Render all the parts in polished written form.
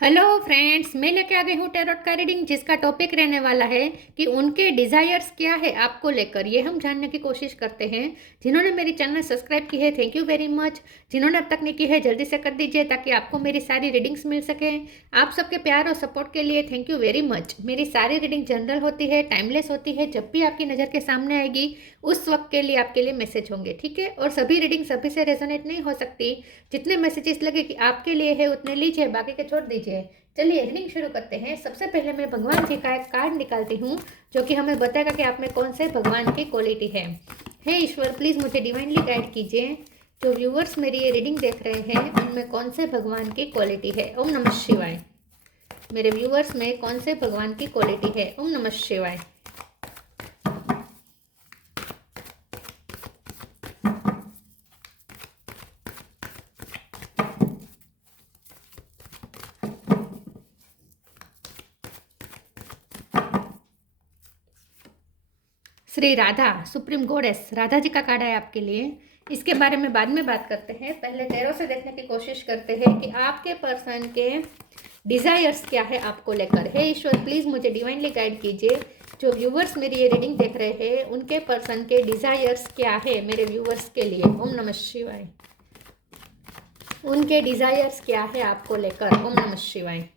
Hello friends, मैं लेके आ गई हूँ टैरोट का रीडिंग, जिसका टॉपिक रहने वाला है कि उनके डिजायर्स क्या है आपको लेकर। ये हम जानने की कोशिश करते हैं। जिन्होंने मेरी चैनल सब्सक्राइब की है, थैंक यू वेरी मच। जिन्होंने अब तक नहीं की है, जल्दी से कर दीजिए ताकि आपको मेरी सारी रीडिंग्स मिल सके। आप सबके प्यार और सपोर्ट के लिए थैंक यू वेरी मच। मेरी सारी रीडिंग जनरल होती है, टाइमलेस होती है। जब भी आपकी नज़र के सामने आएगी उस वक्त के लिए आपके लिए मैसेज होंगे, ठीक है। और सभी रीडिंग सभी से रेजोनेट नहीं हो सकती। जितने मैसेजेस लगे कि आपके लिए है उतने लीजिए, बाकी के छोड़ दीजिए। चलिए रीडिंग शुरू करते हैं। सबसे पहले मैं भगवान जी का एक कार्ड निकालती हूँ जो कि हमें बताएगा कि आप में कौन से भगवान की क्वालिटी है। हे ईश्वर, प्लीज़ मुझे डिवाइनली गाइड कीजिए। जो व्यूवर्स मेरी ये रीडिंग देख रहे हैं उनमें कौन से भगवान की क्वालिटी है। ओम नमः शिवाय। मेरे व्यूवर्स में कौन से भगवान की क्वालिटी है। ओम नमः शिवाय। श्री राधा, सुप्रीम गॉडेस राधा जी का कार्ड है आपके लिए। इसके बारे में बाद में बात करते हैं। पहले टैरो से देखने की कोशिश करते हैं कि आपके पर्सन के डिजायर्स क्या है आपको लेकर। हे ईश्वर, प्लीज मुझे डिवाइनली गाइड कीजिए। जो व्यूवर्स मेरी ये रीडिंग देख रहे हैं उनके पर्सन के डिजायर्स क्या है मेरे व्यूवर्स के लिए। ओम नमः शिवाय। उनके डिजायर्स क्या है आपको लेकर। ओम नमः शिवाय।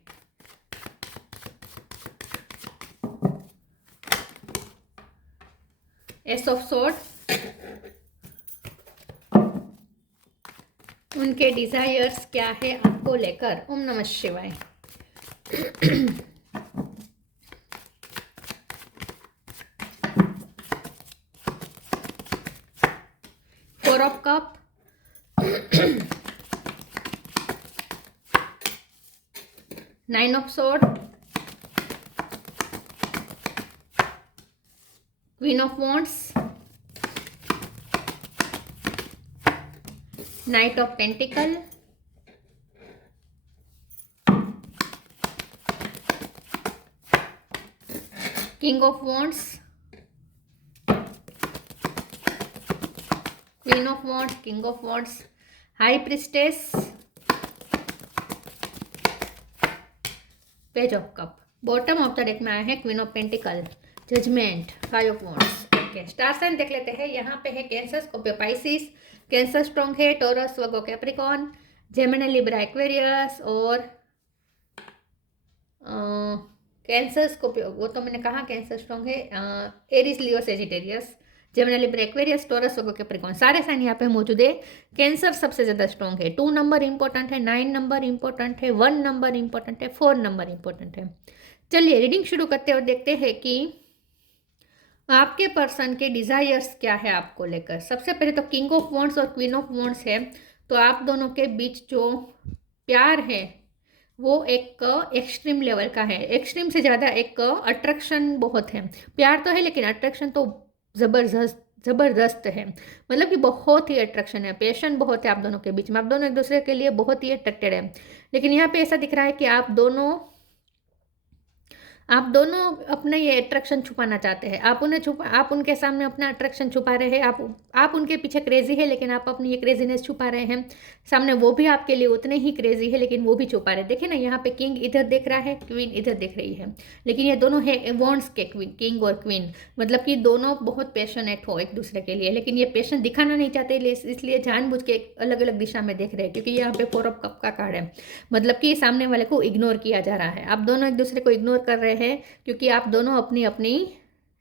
Ace of sword. उनके डिजायर्स क्या है आपको लेकर। ओम नमः शिवाय। Four of cup. Nine of sword. Queen of wands. Knight of pentacle. King of wands. Queen of wands, king of wands, high priestess, page of cup. Bottom of the deck में आया है queen of pentacle, judgement, five of wands. Okay, star sign देख लेते हैं। यहाँ पे है Cancer, Scorpio, Pisces. Cancer strong है, Taurus, Virgo, Capricorn, Gemini, Libra, Aquarius और कैंसर, स्कॉर्पियो वो तो मैंने कहा कैंसर स्ट्रॉन्ग है। Aries, Leo, Sagittarius, Gemini, Libra, Aquarius, Taurus, Virgo, Capricorn, सारे साइन यहाँ पे मौजूद है। कैंसर सबसे ज़्यादा स्ट्रॉन्ग है। 2 नंबर इंपॉर्टेंट है, 9 नंबर इंपॉर्टेंट है, 1 नंबर इंपॉर्टेंट है, 4 नंबर इंपॉर्टेंट है। चलिए रीडिंग शुरू करते हुए देखते हैं कि आपके पर्सन के डिजायर्स क्या है आपको लेकर। सबसे पहले तो किंग ऑफ वॉन्ड्स और क्वीन ऑफ वॉन्ड्स है, तो आप दोनों के बीच जो प्यार है वो एक एक्सट्रीम लेवल का है। एक्सट्रीम से ज़्यादा एक अट्रैक्शन बहुत है। प्यार तो है लेकिन अट्रैक्शन तो ज़बरदस्त ज़बरदस्त है। मतलब कि बहुत ही अट्रैक्शन है, पैशन बहुत है आप दोनों के बीच में। आप दोनों एक दूसरे के लिए बहुत ही अट्रैक्टेड है। लेकिन यहाँ पे ऐसा दिख रहा है कि आप दोनों अपना ये अट्रैक्शन छुपाना चाहते हैं। आप उनके सामने अपना अट्रैक्शन छुपा रहे हैं। आप उनके पीछे क्रेजी है लेकिन आप अपनी ये क्रेजीनेस छुपा रहे हैं। सामने वो भी आपके लिए उतने ही क्रेजी है लेकिन वो भी छुपा रहे हैं। देखिए ना, यहाँ पे किंग इधर देख रहा है, क्वीन इधर देख रही है, लेकिन ये दोनों है वॉन्ड्स के किंग और क्वीन। मतलब कि दोनों बहुत पैशनेट हो एक दूसरे के लिए, लेकिन ये पैशन दिखाना नहीं चाहते, इसलिए जानबूझ के अलग अलग दिशा में देख रहे हैं। क्योंकि यहाँ पे 4 ऑफ कप का कार्ड है, मतलब कि सामने वाले को इग्नोर किया जा रहा है। आप दोनों एक दूसरे को इग्नोर कर रहे हैं क्योंकि आप दोनों अपनी अपनी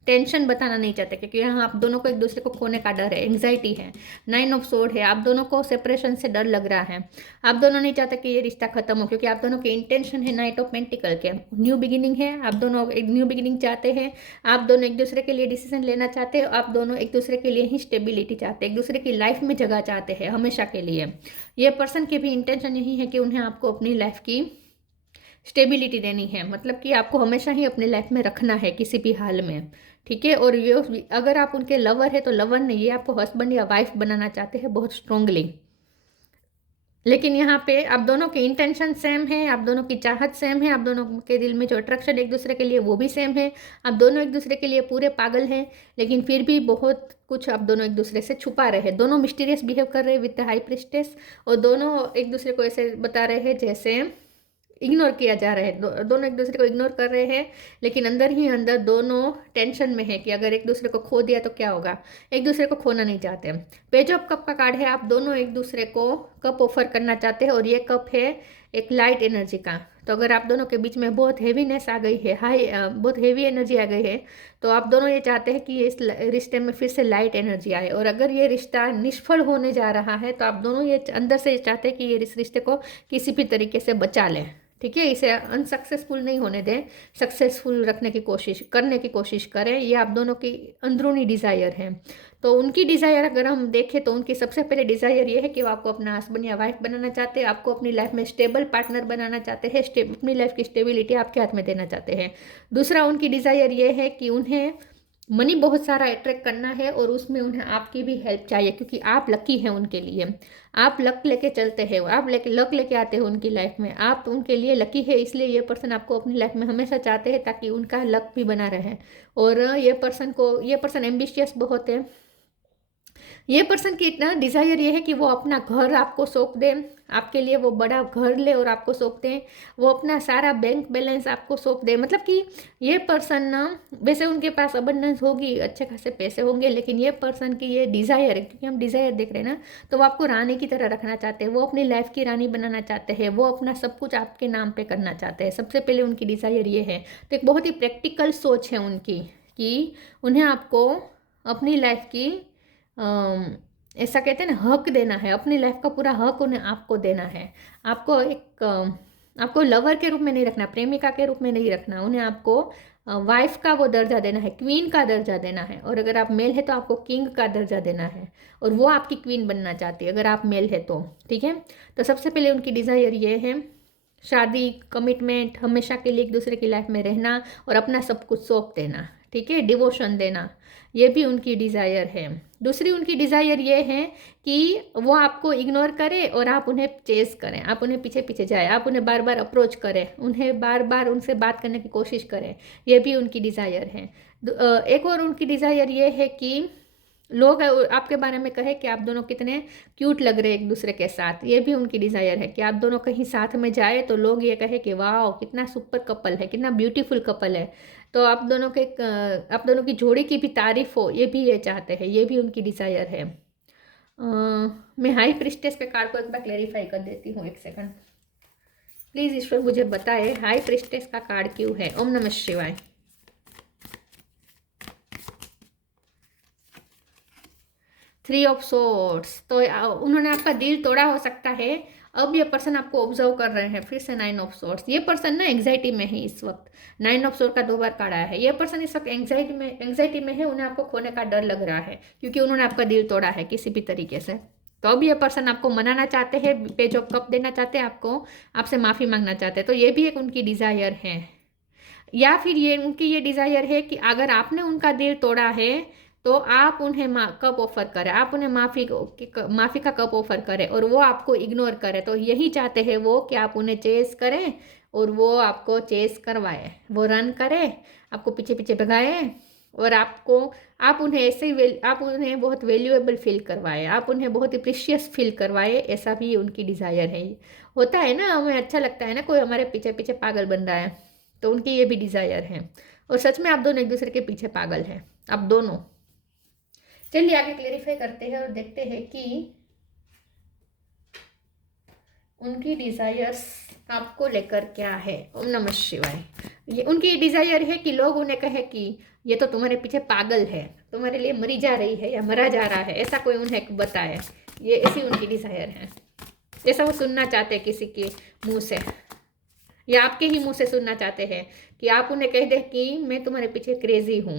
टेंशन बताना नहीं चाहते, क्योंकि यहाँ आप दोनों को एक दूसरे को खोने का डर है, एंग्जाइटी है। 9 ऑफ सोर्ड है, आप दोनों को सेपरेशन से डर लग रहा है। आप दोनों नहीं चाहते कि ये रिश्ता खत्म हो, क्योंकि आप दोनों के इंटेंशन है नाइट ऑफ पेंटिकल के, न्यू बिगिनिंग है। आप दोनों एक न्यू बिगिनिंग चाहते हैं। आप दोनों एक दूसरे के लिए डिसीजन लेना चाहते हैं। आप दोनों एक दूसरे के लिए ही स्टेबिलिटी चाहते हैं, एक दूसरे की लाइफ में जगह चाहते हैं हमेशा के लिए। ये पर्सन की भी इंटेंशन यही है कि उन्हें आपको अपनी लाइफ की स्टेबिलिटी देनी है, मतलब कि आपको हमेशा ही अपनी लाइफ में रखना है किसी भी हाल में, ठीक है। और ये अगर आप उनके लवर है तो लवर नहीं, ये आपको हस्बैंड या वाइफ बनाना चाहते हैं बहुत स्ट्रांगली। लेकिन यहाँ पे आप दोनों की इंटेंशन सेम है, आप दोनों की चाहत सेम है, आप दोनों के दिल में जो अट्रैक्शन एक दूसरे के लिए वो भी सेम है। आप दोनों एक दूसरे के लिए पूरे पागल हैं, लेकिन फिर भी बहुत कुछ आप दोनों एक दूसरे से छुपा रहे हैं। दोनों मिस्टीरियस बिहेव कर रहे हैं विद द हाई प्रिस्टेस, और दोनों एक दूसरे को ऐसे बता रहे हैं जैसे इग्नोर किया जा रहा है, दोनों एक दूसरे को इग्नोर कर रहे हैं, लेकिन अंदर ही अंदर दोनों टेंशन में है कि अगर एक दूसरे को खो दिया तो क्या होगा। एक दूसरे को खोना नहीं चाहते। पेज ऑफ कप का कार्ड है, आप दोनों एक दूसरे को कप ऑफर करना चाहते हैं, और ये कप है एक लाइट एनर्जी का। तो अगर आप दोनों के बीच में बहुत हेवीनेस आ गई है, बहुत हेवी एनर्जी आ गई है, तो आप दोनों ये चाहते हैं कि इस रिश्ते में फिर से लाइट एनर्जी आए। और अगर ये रिश्ता निष्फल होने जा रहा है तो आप दोनों ये अंदर से चाहते हैं कि ये इस रिश्ते को किसी भी तरीके से बचा लें, ठीक है, इसे अनसक्सेसफुल नहीं होने दें, सक्सेसफुल रखने की कोशिश करने की कोशिश करें। ये आप दोनों की अंदरूनी डिज़ायर है। तो उनकी डिज़ायर अगर हम देखें तो उनकी सबसे पहले डिज़ायर ये है कि वो आपको अपना हस्बैंड या वाइफ बनाना चाहते हैं, आपको अपनी लाइफ में स्टेबल पार्टनर बनाना चाहते हैं, अपनी लाइफ की स्टेबिलिटी आपके हाथ में देना चाहते हैं। दूसरा उनकी डिज़ायर ये है कि उन्हें मनी बहुत सारा अट्रैक्ट करना है, और उसमें उन्हें आपकी भी हेल्प चाहिए, क्योंकि आप लकी हैं उनके लिए। आप लक लेके चलते हैं, आप लक लेके आते हैं उनकी लाइफ में, आप उनके लिए लकी है, इसलिए ये पर्सन आपको अपनी लाइफ में हमेशा चाहते हैं ताकि उनका लक भी बना रहे। और ये पर्सन एम्बिशियस बहुत है। ये पर्सन की इतना डिज़ायर ये है कि वो अपना घर आपको सौंप दें, आपके लिए वो बड़ा घर ले और आपको सौंप दें, वो अपना सारा बैंक बैलेंस आपको सौंप दें। मतलब कि ये पर्सन ना, वैसे उनके पास अबंडेंस होगी, अच्छे खासे पैसे होंगे, लेकिन ये पर्सन की ये डिज़ायर है, क्योंकि हम डिज़ायर देख रहे हैं ना, तो वो आपको रानी की तरह रखना चाहते हैं, वो अपनी लाइफ की रानी बनाना चाहते हैं, वो अपना सब कुछ आपके नाम पर करना चाहते हैं। सबसे पहले उनकी डिज़ायर ये है। तो एक बहुत ही प्रैक्टिकल सोच है उनकी कि उन्हें आपको अपनी लाइफ की ऐसा कहते हैं ना, हक देना है, अपनी लाइफ का पूरा हक उन्हें आपको देना है। आपको आपको लवर के रूप में नहीं रखना, प्रेमिका के रूप में नहीं रखना, उन्हें आपको वाइफ का वो दर्जा देना है, क्वीन का दर्जा देना है। और अगर आप मेल है तो आपको किंग का दर्जा देना है, और वो आपकी क्वीन बनना चाहती है अगर आप मेल है तो, ठीक है। तो सबसे पहले उनकी डिज़ायर ये है, शादी, कमिटमेंट, हमेशा के लिए एक दूसरे की लाइफ में रहना और अपना सब कुछ सौंप देना, ठीक है, डिवोशन देना, ये भी उनकी डिज़ायर है। दूसरी उनकी डिज़ायर ये है कि वो आपको इग्नोर करें और आप उन्हें चेस करें, आप उन्हें पीछे पीछे जाए, आप उन्हें बार बार अप्रोच करें, उन्हें बार बार उनसे बात करने की कोशिश करें, ये भी उनकी डिज़ायर है। एक और उनकी डिज़ायर ये है कि लोग आपके बारे में कहे कि आप दोनों कितने क्यूट लग रहे हैं एक दूसरे के साथ, ये भी उनकी डिज़ायर है कि आप दोनों कहीं साथ में जाए तो लोग ये कहे कि वाह कितना सुपर कपल है, कितना ब्यूटीफुल कपल है। तो आप दोनों की जोड़ी की भी तारीफ हो, ये भी ये चाहते हैं, ये भी उनकी डिज़ायर है। मैं हाई प्रिस्टेस के कार्ड को एक बार क्लेरिफाई कर देती हूँ, एक सेकंड प्लीज़। ईश्वर मुझे बताए हाई प्रिस्टेस का कार्ड क्यों है। ओम नमः शिवाय। थ्री ऑफ सोर्ड्स, तो उन्होंने आपका दिल तोड़ा हो सकता है। अब ये पर्सन आपको ऑब्जर्व कर रहे हैं। फिर से नाइन ऑफ सोर्ड्स, ये पर्सन ना एंग्जाइटी में है इस वक्त। नाइन ऑफ सोर्ड का 2 बार कार्ड आया है। ये पर्सन इस वक्त एंग्जाइटी में है, उन्हें आपको खोने का डर लग रहा है, क्योंकि उन्होंने आपका दिल तोड़ा है किसी भी तरीके से। तो अब ये पर्सन आपको मनाना चाहते हैं, पेज ऑफ कप देना चाहते हैं आपको, आपसे माफ़ी मांगना चाहते हैं। तो ये भी एक उनकी डिज़ायर है। या फिर ये उनकी ये डिज़ायर है कि अगर आपने उनका दिल तोड़ा है तो आप उन्हें कप ऑफर करें, आप उन्हें माफ़ी का कप ऑफर करें और वो आपको इग्नोर करें। तो यही चाहते हैं वो कि आप उन्हें चेस करें और वो आपको चेस करवाए, वो रन करे, आपको पीछे पीछे भगाए, और आप उन्हें बहुत वैल्यूएबल फील करवाए, आप उन्हें बहुत ही प्रीशियस फील करवाए। ऐसा भी उनकी डिज़ायर है। होता है ना, हमें अच्छा लगता है ना कोई हमारे पीछे पीछे पागल बन रहा है, तो उनकी ये भी डिज़ायर है। और सच में आप दोनों एक दूसरे के पीछे पागल हैं, आप दोनों। चलिए आगे क्लेरिफाई करते हैं और देखते हैं कि उनकी डिज़ायर्स आपको लेकर क्या है। ओम नमः शिवाय। ये उनकी डिज़ायर है कि लोग उन्हें कहे कि ये तो तुम्हारे पीछे पागल है, तुम्हारे लिए मरी जा रही है या मरा जा रहा है, ऐसा कोई उन्हें बताए। ये ऐसी उनकी डिज़ायर है, ऐसा वो सुनना चाहते हैं किसी के मुंह से, या आपके ही मुंह से सुनना चाहते हैं कि आप उन्हें कह दें कि मैं तुम्हारे पीछे क्रेजी हूँ,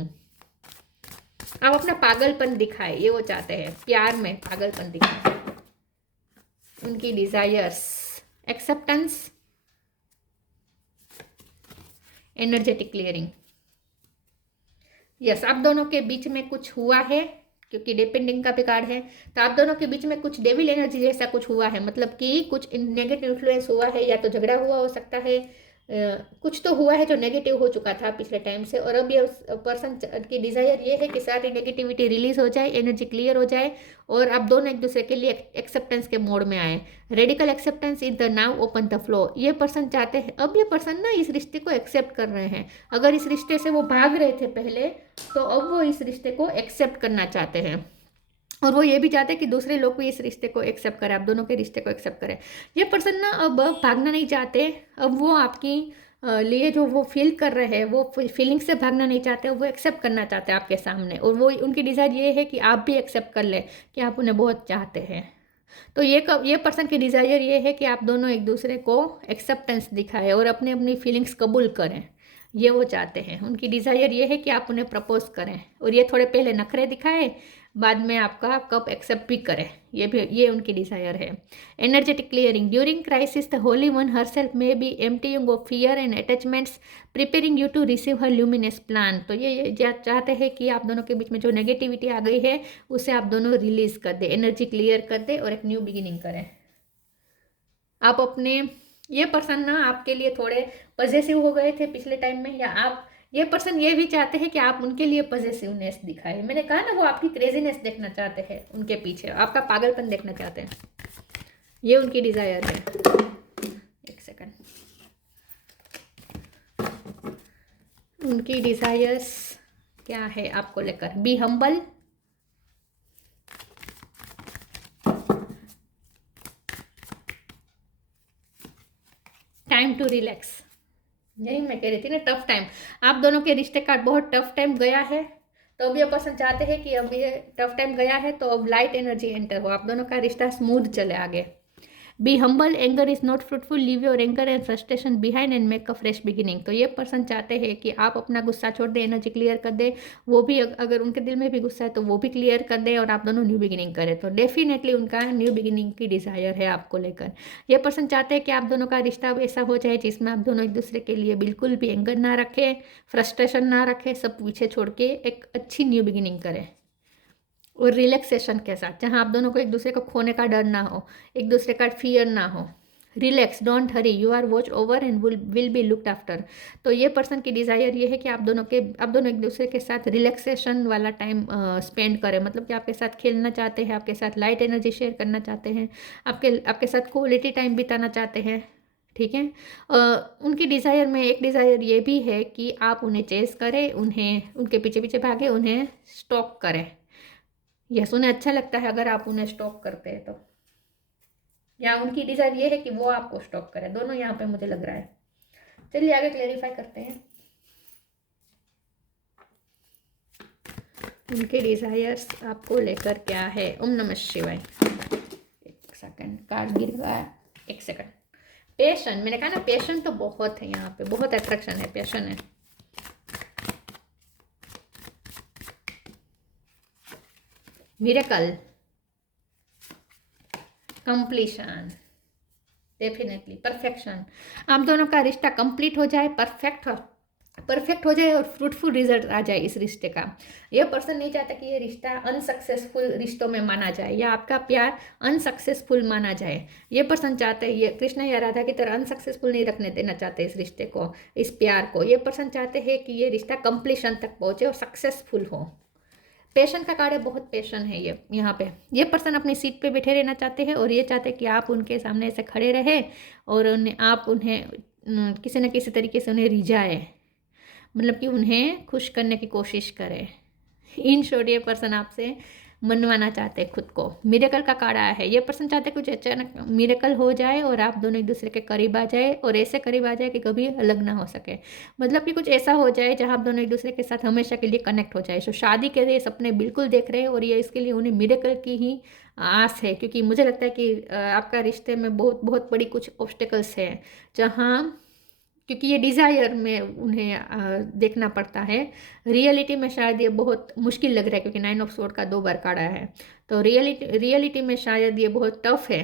आप अपना पागलपन दिखाए। ये वो चाहते हैं, प्यार में पागलपन दिखाए। उनकी desires, acceptance, energetic clearing. Yes, आप दोनों के बीच में कुछ हुआ है, क्योंकि डिपेंडिंग का भी कार्ड है, तो आप दोनों के बीच में कुछ डेविल एनर्जी जैसा कुछ हुआ है, मतलब कि कुछ नेगेटिव इन्फ्लुएंस हुआ है, या तो झगड़ा हुआ हो सकता है, कुछ तो हुआ है जो नेगेटिव हो चुका था पिछले टाइम से, और अब ये उस पर्सन की डिज़ायर ये है कि सारी नेगेटिविटी रिलीज हो जाए, एनर्जी क्लियर हो जाए, और आप दोनों एक दूसरे के लिए एक्सेप्टेंस के मोड में आए। Radical acceptance in the now open the flow, ये पर्सन चाहते हैं, अब ये पर्सन ना इस रिश्ते को एक्सेप्ट कर रहे हैं। अगर इस रिश्ते से वो भाग रहे थे पहले, तो अब वो इस रिश्ते को एक्सेप्ट करना चाहते हैं, और वो ये भी चाहते हैं कि दूसरे लोग भी इस रिश्ते को एक्सेप्ट करें, आप दोनों के रिश्ते को एक्सेप्ट करें। ये पर्सन ना अब भागना नहीं चाहते, अब वो आपकी लिए जो वो फील कर रहे हैं, वो फीलिंग से भागना नहीं चाहते, वो एक्सेप्ट करना चाहते हैं आपके सामने, और वो उनकी डिज़ायर ये है कि आप भी एक्सेप्ट कर लें कि आप उन्हें बहुत चाहते हैं। तो ये पर्सन की डिज़ायर ये है कि आप दोनों एक दूसरे को एक्सेप्टेंस दिखाएं और अपनी अपनी फीलिंग्स कबूल करें, ये वो चाहते हैं। उनकी डिज़ायर ये है कि आप उन्हें प्रपोज करें, और ये थोड़े पहले नखरे दिखाएं, बाद में आपका कप एक्सेप्ट भी करें, ये उनकी डिज़ायर है। Energetic clearing during crisis, the holy one herself may be emptying of fear and attachments, preparing you to receive her luminous plan. तो ये चाहते हैं कि आप दोनों के बीच में जो नेगेटिविटी आ गई है उसे आप दोनों रिलीज कर दे, एनर्जी क्लियर कर दे और एक न्यू बिगिनिंग करें। आप अपने, ये पर्सन ना आपके लिए थोड़े पॉजिटिव हो गए थे पिछले टाइम में, या आप, ये पर्सन ये भी चाहते हैं कि आप उनके लिए पॉजिटिवनेस दिखाएं। मैंने कहा ना, वो आपकी क्रेजीनेस देखना चाहते हैं, उनके पीछे आपका पागलपन देखना चाहते हैं, ये उनकी डिज़ायर है। एक सेकंड, उनकी डिज़ायर्स क्या है आपको लेकर? Be humble, time to relax, यही मैं कह रही थी ना, टफ टाइम। आप दोनों के रिश्ते का बहुत टफ टाइम गया है, तो अब ये पर्सन चाहते हैं कि अब ये टफ टाइम गया है तो अब लाइट एनर्जी एंटर हो, आप दोनों का रिश्ता स्मूथ चले आगे। Be humble, anger is not fruitful, leave your anger and frustration behind and make a fresh beginning. तो ये पर्सन चाहते हैं कि आप अपना गुस्सा छोड़ दें, एनर्जी क्लियर कर दे, वो भी अगर उनके दिल में भी गुस्सा है तो वो भी क्लियर कर दे, और आप दोनों न्यू बिगिनिंग करें। तो डेफिनेटली उनका न्यू बिगिनिंग की डिज़ायर है आपको लेकर। ये पर्सन चाहते हैं कि आप दोनों का रिश्ता ऐसा हो जाए जिसमें आप दोनों एक दूसरे के लिए बिल्कुल भी एंगर ना रखें, फ्रस्ट्रेशन ना रखें, सब पीछे छोड़ के एक अच्छी न्यू बिगिनिंग करें, और रिलैक्सेशन के साथ, जहाँ आप दोनों को एक दूसरे को खोने का डर ना हो, एक दूसरे का फियर ना हो। Relax, don't hurry, you are watch over and will be looked after. तो ये पर्सन की डिज़ायर ये है कि आप दोनों एक दूसरे के साथ रिलैक्सेशन वाला टाइम स्पेंड करें, मतलब कि आपके साथ खेलना चाहते हैं, आपके साथ लाइट एनर्जी शेयर करना चाहते हैं, आपके साथ क्वालिटी टाइम बिताना चाहते हैं, ठीक है। उनकी डिज़ायर में एक डिज़ायर ये भी है कि आप उन्हें चेस करें, उन्हें उनके पीछे पीछे भागे, उन्हें स्टॉक करें। यस, उन्हें अच्छा लगता है अगर आप उन्हें स्टॉक करते हैं तो, या उनकी डिज़ायर ये है कि वो आपको स्टॉक करें, दोनों यहाँ पे मुझे लग रहा है। चलिए आगे क्लेरिफाई करते हैं। उनके डिज़ायर्स आपको लेकर क्या है? ओम नमः शिवाय। एक सेकंड, कार्ड गिर गया, एक सेकंड। पैशन, मैंने कहा ना पैशन तो बहुत है यहाँ पे, बहुत अट्रैक्शन है, पैशन है। Miracle, completion, definitely perfection. आप दोनों का रिश्ता कंप्लीट हो जाए, परफेक्ट हो जाए और फ्रूटफुल रिजल्ट आ जाए इस रिश्ते का। यह पर्सन नहीं चाहता कि ये रिश्ता अनसक्सेसफुल रिश्तों में माना जाए, या आपका प्यार अनसक्सेसफुल माना जाए। ये पर्सन चाहते हैं, ये कृष्ण या राधा की तरह अनसक्सेसफुल नहीं रखने देना चाहते इस रिश्ते को, इस प्यार को। ये पर्सन चाहते हैं कि ये रिश्ता कंप्लीशन तक पहुँचे और सक्सेसफुल हो। पैशन का कार्ड है, बहुत पैशन है ये यहाँ पे। ये पर्सन अपनी सीट पे बैठे रहना चाहते हैं, और ये चाहते हैं कि आप उनके सामने ऐसे खड़े रहे और आप उन्हें किसी न किसी तरीके से उन्हें रिझाए, मतलब कि उन्हें खुश करने की कोशिश करें। इन शॉर्ट ये पर्सन आपसे मनवाना चाहते हैं खुद को। मिरेकल का कार्ड आया है, ये पर्सन चाहते हैं कुछ अचानक मिरेकल हो जाए और आप दोनों एक दूसरे के करीब आ जाए, और ऐसे करीब आ जाए कि कभी अलग ना हो सके, मतलब कि कुछ ऐसा हो जाए जहां आप दोनों एक दूसरे के साथ हमेशा के लिए कनेक्ट हो जाए। तो शादी के लिए सपने बिल्कुल देख रहे हैं, और ये इसके लिए उन्हें मिरेकल की ही आस है, क्योंकि मुझे लगता है कि आपका रिश्ते में बहुत बहुत बड़ी कुछ ऑब्स्टेकल्स है, जहाँ क्योंकि ये डिज़ायर में उन्हें देखना पड़ता है। रियलिटी में शायद ये बहुत मुश्किल लग रहा है, क्योंकि 9 ऑफ स्वॉर्ड का 2 बार कार्ड आया है। तो रियलिटी में शायद ये बहुत टफ है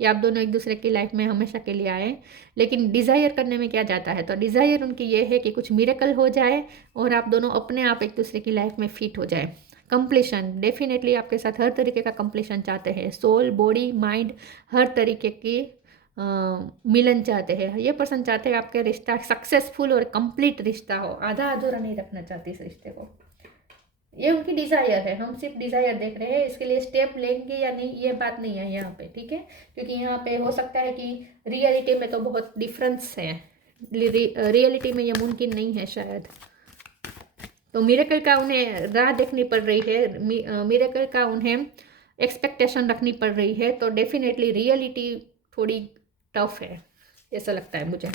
कि आप दोनों एक दूसरे की लाइफ में हमेशा के लिए आए। लेकिन डिज़ायर करने में क्या जाता है, तो डिज़ायर उनकी ये है कि कुछ मिरेकल हो जाए और आप दोनों अपने आप एक दूसरे की लाइफ में फिट हो जाए। कंप्लीशन, डेफिनेटली आपके साथ हर तरीके का कंप्लीशन चाहते हैं, सोल, बॉडी, माइंड, हर तरीके की मिलन चाहते हैं। ये पर्सन चाहते हैं आपके रिश्ता सक्सेसफुल और कंप्लीट रिश्ता हो, आधा अधूरा नहीं रखना चाहते इस रिश्ते को। ये उनकी डिज़ायर है, हम सिर्फ डिज़ायर देख रहे हैं, इसके लिए स्टेप लेंगे या नहीं ये बात नहीं है यहाँ पे, ठीक है। क्योंकि यहाँ पे हो सकता है कि रियलिटी में तो बहुत डिफरेंस है, रियलिटी में ये मुमकिन नहीं है शायद। तो मिरेकल का उन्हें राह देखनी पड़ रही है, मिरेकल का उन्हें एक्सपेक्टेशन रखनी पड़ रही है, तो डेफिनेटली रियलिटी थोड़ी टफ है, ऐसा लगता है मुझे।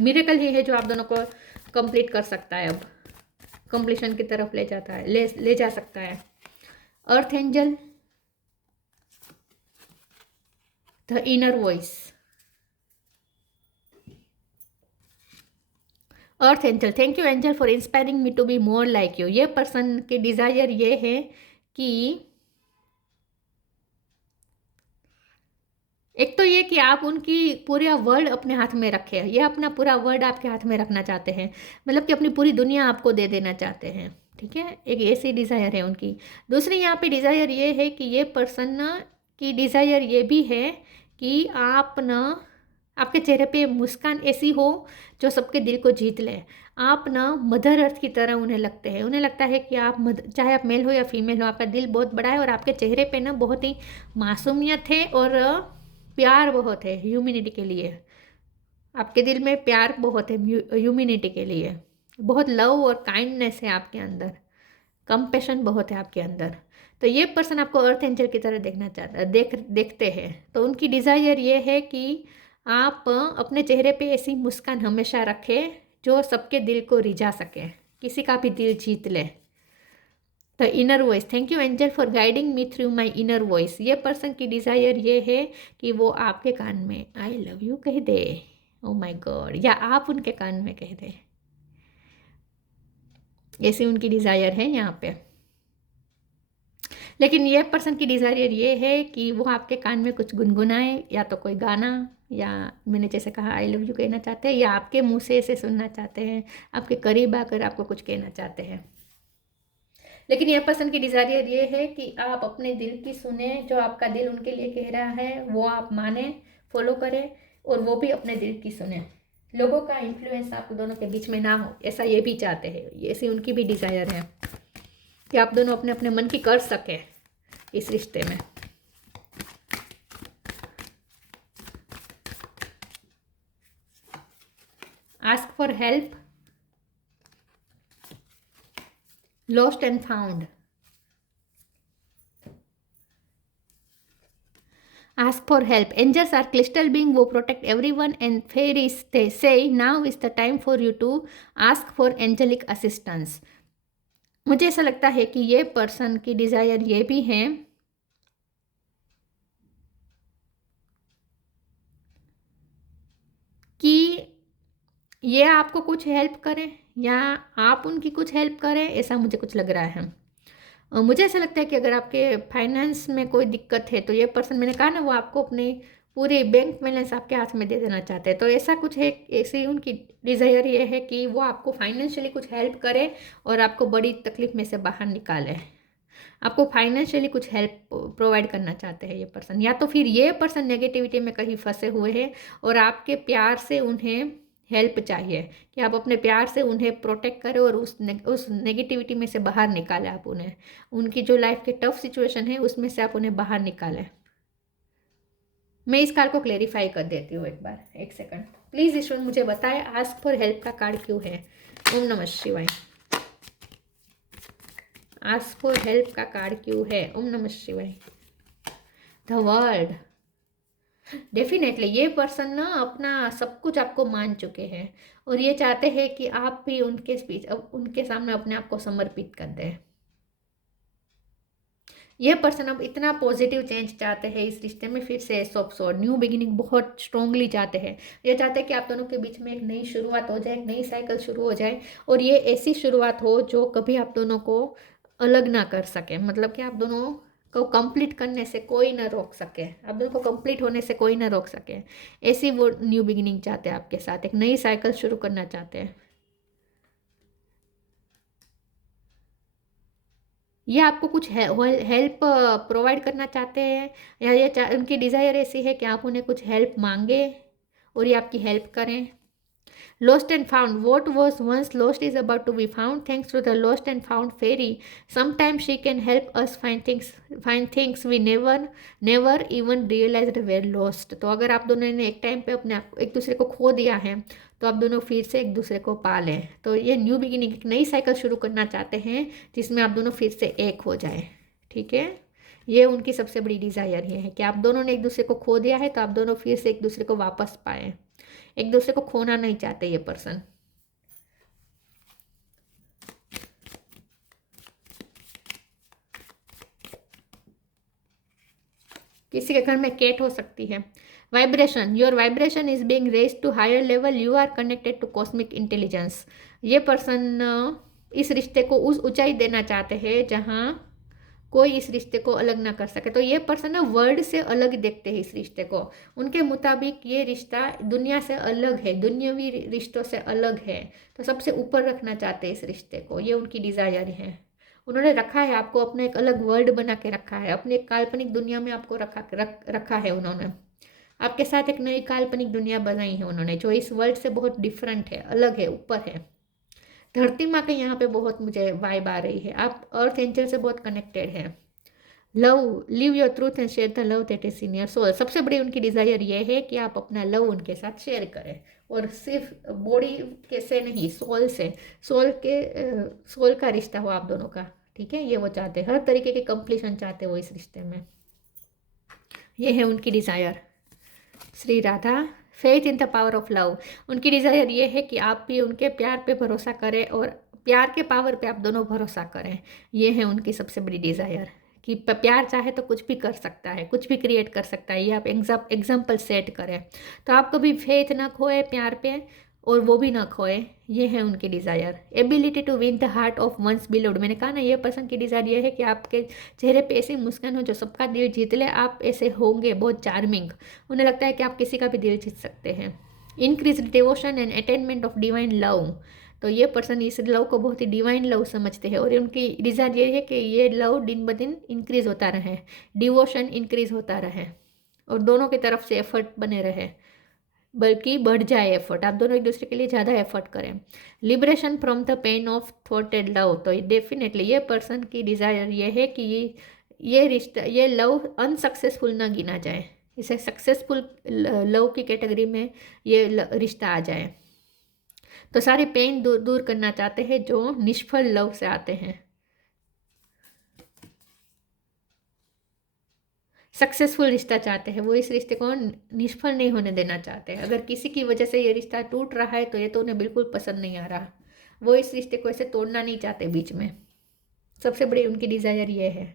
मिरेकल ही है जो आप दोनों को कंप्लीट कर सकता है, अब कंप्लीशन की तरफ ले जाता है, ले जा सकता है। Earth angel, the inner voice. Earth angel, thank you angel for inspiring me to be more like you. ये पर्सन की डिज़ायर ये है कि एक तो ये कि आप उनकी पूरा वर्ल्ड अपने हाथ में रखें, ये अपना पूरा वर्ल्ड आपके हाथ में रखना चाहते हैं, मतलब कि अपनी पूरी दुनिया आपको दे देना चाहते हैं, ठीक है। एक ऐसी डिज़ायर है उनकी। दूसरी यहाँ पे डिज़ायर ये है कि ये पर्सन ना की डिज़ायर ये भी है कि आप ना, आपके चेहरे पे मुस्कान ऐसी हो जो सबके दिल को जीत ले। आप ना मदर अर्थ की तरह उन्हें लगते हैं, उन्हें लगता है कि आप चाहे आप मेल हो या फीमेल हो, आपका दिल बहुत बड़ा है और आपके चेहरे पे ना बहुत ही मासूमियत है और प्यार बहुत है ह्यूमैनिटी के लिए। आपके दिल में प्यार बहुत है ह्यूमैनिटी के लिए, बहुत लव और काइंडनेस है आपके अंदर, कंपैशन बहुत है आपके अंदर। तो ये पर्सन आपको अर्थ एंजल की तरह देखना चाहता है, देखते हैं। तो उनकी डिज़ायर ये है कि आप अपने चेहरे पे ऐसी मुस्कान हमेशा रखें जो सबके दिल को रिझा सके, किसी का भी दिल जीत ले। The inner voice, thank you angel for guiding me through my inner voice. ये पर्सन की डिज़ायर ये है कि वो आपके कान में आई लव यू कह दे, ओ माई गॉड, या आप उनके कान में कह दे, ऐसी उनकी डिज़ायर है यहाँ पे। लेकिन ये पर्सन की डिज़ायर ये है कि वो आपके कान में कुछ गुनगुनाए, या तो कोई गाना, या मैंने जैसे कहा आई लव यू कहना चाहते हैं, या आपके मुंह से ऐसे सुनना चाहते हैं, आपके करीब आकर आपको कुछ कहना चाहते हैं। लेकिन यह पर्सन की डिज़ायर ये है कि आप अपने दिल की सुने, जो आपका दिल उनके लिए कह रहा है वो आप माने, फॉलो करें, और वो भी अपने दिल की सुने। लोगों का इन्फ्लुएंस आप दोनों के बीच में ना हो, ऐसा ये भी चाहते हैं, ऐसी उनकी भी डिज़ायर है कि आप दोनों अपने अपने मन की कर सके इस रिश्ते में। Ask for help, lost and found. Ask for help. Angels are crystal beings who protect everyone, and fairies they say now is the time for you to ask for angelic assistance. मुझे ऐसा लगता है कि ये person की desire ये भी है कि ये आपको कुछ हेल्प करें या आप उनकी कुछ हेल्प करें, ऐसा मुझे कुछ लग रहा है। मुझे ऐसा लगता है कि अगर आपके फाइनेंस में कोई दिक्कत है तो ये पर्सन, मैंने कहा ना, वो आपको अपने पूरे बैंक बैलेंस आपके हाथ में दे देना चाहते हैं। तो ऐसा कुछ है, ऐसी उनकी डिज़ायर ये है कि वो आपको फाइनेंशियली कुछ हेल्प करे और आपको बड़ी तकलीफ में से बाहर निकाले। आपको फाइनेंशियली कुछ हेल्प प्रोवाइड करना चाहते हैं ये पर्सन, या तो फिर ये पर्सन नेगेटिविटी में कहीं फंसे हुए हैं और आपके प्यार से उन्हें हेल्प चाहिए कि आप अपने प्यार से उन्हें प्रोटेक्ट करें और उस नेगेटिविटी में से बाहर निकालें। आप उन्हें, उनकी जो लाइफ के टफ सिचुएशन है उसमें से आप उन्हें बाहर निकालें। मैं इस कार्ड को क्लेरिफाई कर देती हूँ एक बार, एक सेकंड प्लीज़। ईश्वर मुझे बताएं आस्क फॉर हेल्प का कार्ड क्यों है। ओम नमः शिवाय। आस्क फॉर हेल्प का कार्ड क्यों है। ओम नमः शिवाय। द वर्ल्ड, डेफिनेटली ये पर्सन ना अपना सब कुछ आपको मान चुके हैं और ये चाहते हैं कि आप भी उनके स्पीच, अब उनके सामने अपने आप को समर्पित कर दें। ये पर्सन अब इतना पॉजिटिव चेंज चाहते हैं इस रिश्ते में, फिर से सॉफ्ट न्यू बिगिनिंग बहुत स्ट्रांगली चाहते हैं। ये चाहते हैं कि आप दोनों के बीच में एक नई शुरुआत हो जाए, एक नई साइकिल शुरू हो जाए, और ये ऐसी शुरुआत हो जो कभी आप दोनों को अलग ना कर सके, मतलब कि आप दोनों को कंप्लीट करने से कोई ना रोक सके, आप दोनों को कंप्लीट होने से कोई ना रोक सके। ऐसी वो न्यू बिगिनिंग चाहते हैं आपके साथ, एक नई साइकिल शुरू करना चाहते हैं। ये आपको कुछ हेल्प प्रोवाइड करना चाहते हैं, या ये उनकी डिज़ायर ऐसी है कि आप उन्हें कुछ हेल्प मांगे और ये आपकी हेल्प करें। Lost and found. What was once lost is about to be found thanks to the lost and found fairy. Sometimes she can help us find things we never even realized were lost. तो अगर आप दोनों ने एक time पे अपने आप एक दूसरे को खो दिया है तो आप दोनों फिर से एक दूसरे को पा लें। तो ये न्यू बिगिनिंग, एक नई साइकिल शुरू करना चाहते हैं जिसमें आप दोनों फिर से एक हो जाए। ठीक है, ये उनकी सबसे बड़ी डिज़ायर ये है कि आप दोनों ने एक दूसरे को खो दिया है तो आप दोनों फिर से एक दूसरे को वापस पाएँ। एक दूसरे को खोना नहीं चाहते ये पर्सन। किसी के घर में कैट हो सकती है। Vibration, your vibration is being raised to higher level, you are connected to cosmic intelligence. ये पर्सन इस रिश्ते को उस ऊंचाई देना चाहते हैं जहां कोई इस रिश्ते को अलग ना कर सके। तो ये पर्सन ना वर्ल्ड से अलग देखते हैं इस रिश्ते को। उनके मुताबिक ये रिश्ता दुनिया से अलग है, दुनियावी रिश्तों से अलग है, तो सबसे ऊपर रखना चाहते हैं इस रिश्ते को। ये उनकी डिज़ायर है। उन्होंने रखा है आपको, अपना एक अलग वर्ल्ड बना के रखा है, अपनी एक काल्पनिक दुनिया में आपको रखा है उन्होंने। आपके साथ एक नई काल्पनिक दुनिया बनाई है उन्होंने जो इस वर्ल्ड से बहुत डिफरेंट है, अलग है, ऊपर है। धरती माँ के यहाँ पे बहुत मुझे वाइब आ रही है। आप अर्थ एंजल से बहुत कनेक्टेड है। Love, live your truth and share the love that is in your soul. सबसे बड़ी उनकी डिज़ायर ये है कि आप अपना लव उनके साथ शेयर करें, और सिर्फ बॉडी के से नहीं, सोल से। सोल का रिश्ता हो आप दोनों का। ठीक है, ये वो चाहते हैं, हर तरीके के कंप्लीशन चाहते हो इस रिश्ते में। ये है उनकी desire. Shri Radha. Faith in the power of love, उनकी डिज़ायर ये है कि आप भी उनके प्यार पे भरोसा करें और प्यार के पावर पे आप दोनों भरोसा करें। ये है उनकी सबसे बड़ी डिज़ायर कि प्यार चाहे तो कुछ भी कर सकता है, कुछ भी क्रिएट कर सकता है। ये आप एग्जाम्पल सेट करें। तो आप कभी फेथ ना खोए प्यार पे, और वो भी ना खोए। ये है उनकी desire. Ability to win the heart of one's beloved, मैंने कहा ना, ये पर्सन की डिज़ायर ये है कि आपके चेहरे पे ऐसी मुस्कान हो जो सबका दिल जीत ले। आप ऐसे होंगे बहुत चार्मिंग, उन्हें लगता है कि आप किसी का भी दिल जीत सकते हैं। Increase devotion and attainment of divine love, तो ये पर्सन इस लव को बहुत ही डिवाइन लव समझते हैं, और उनकी डिज़ायर ये है कि ये लव दिन ब दिन इंक्रीज होता रहे, डिवोशन इंक्रीज होता रहे, और दोनों की तरफ से एफर्ट बने रहे, बल्कि बढ़ जाए एफर्ट। आप दोनों एक दूसरे के लिए ज़्यादा एफर्ट करें। Liberation from the pain of थॉटेड लव, तो डेफिनेटली ये पर्सन की डिज़ायर ये है कि ये रिश्ता, ये लव अनसक्सेसफुल ना गिना जाए, इसे सक्सेसफुल लव की कैटेगरी में ये रिश्ता आ जाए। तो सारे पेन दूर करना चाहते हैं जो निष्फल लव से आते हैं। सक्सेसफुल रिश्ता चाहते हैं, वो इस रिश्ते को निष्फल नहीं होने देना चाहते हैं। अगर किसी की वजह से ये रिश्ता टूट रहा है तो ये तो उन्हें बिल्कुल पसंद नहीं आ रहा। वो इस रिश्ते को ऐसे तोड़ना नहीं चाहते बीच में। सबसे बड़ी उनकी डिज़ायर ये है।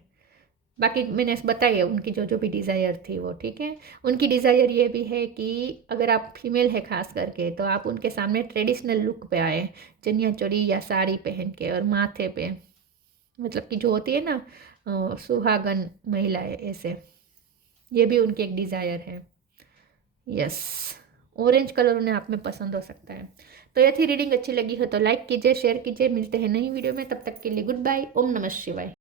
बाकी मैंने बताई है उनकी जो भी डिज़ायर थी वो। ठीक है, उनकी डिज़ायर ये भी है कि अगर आप फीमेल है खास करके, तो आप उनके सामने ट्रेडिशनल लुक पे आए, चनिया चोली या साड़ी पहन के, और माथे पे मतलब कि जो होती है ना सुहागन महिलाएं, ऐसे। ये भी उनकी एक डिज़ायर है। यस, ऑरेंज कलर उन्हें आप में पसंद हो सकता है। तो ये थी रीडिंग। अच्छी लगी हो तो लाइक कीजिए, शेयर कीजिए। मिलते हैं नई वीडियो में, तब तक के लिए गुड बाय। ओम नमः शिवाय।